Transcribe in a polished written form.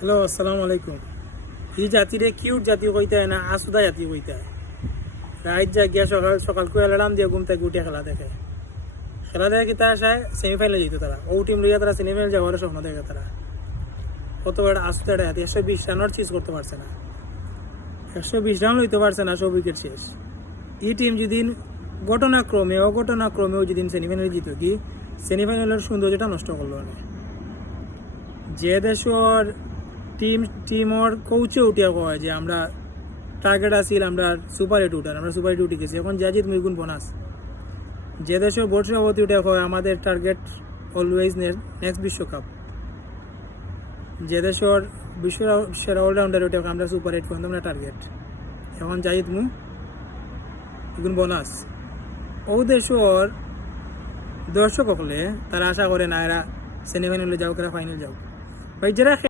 Hello, আসসালামু আলাইকুম। এই জাতিরে কিউট জাতি কইতে হয় না, আসুদা জাতি কইতে হয়। রাত জাগিয়া সকাল সকাল করে অ্যালার্ম দিয়ে ঘুম থেকে উঠে খেলা দেখে। খেলা দেখে কি তারা আসায় সেমিফাইনালে যেত তারা। ও টিম লইয়া তারা সেমিফাইনাল যাওয়ার স্বপ্ন দেখে তারা। কত বড় আসুদা জাতি, 120 রান চিজ করতে পারছে না। 120 রান লইতে পারছে না, সব উইকেট শেষ। এই টিম যেদিন অঘটনাক্রমেও যেদিন সেমিফাইনালে জিত কি সেমিফাইনালের সৌন্দর্যটা নষ্ট করলো না। যে দেশের টিমর কোচে উঠিয়া কয় যে আমরা টার্গেট আসিল আমরা সুপার এইট উঠার, আমরা সুপার এইট উঠে গেছি, এখন যা জিত মিগুন বোনাস। যে দেশের বোর্ড সভাপতি উঠে কয় আমাদের টার্গেট অলওয়েজ নেক্সট বিশ্বকাপ। যে দেশের বিশ্ব সেরা অলরাউন্ডার উঠে আমরা সুপার এইট পর্যন্ত আমরা টার্গেট, এখন যা জিত মিগুন বোনাস। ও দেশের দর্শক হলে তারা আশা করে না এরা সেমিফাইনালে যাও, এরা ফাইনাল যাও। ভাই যারা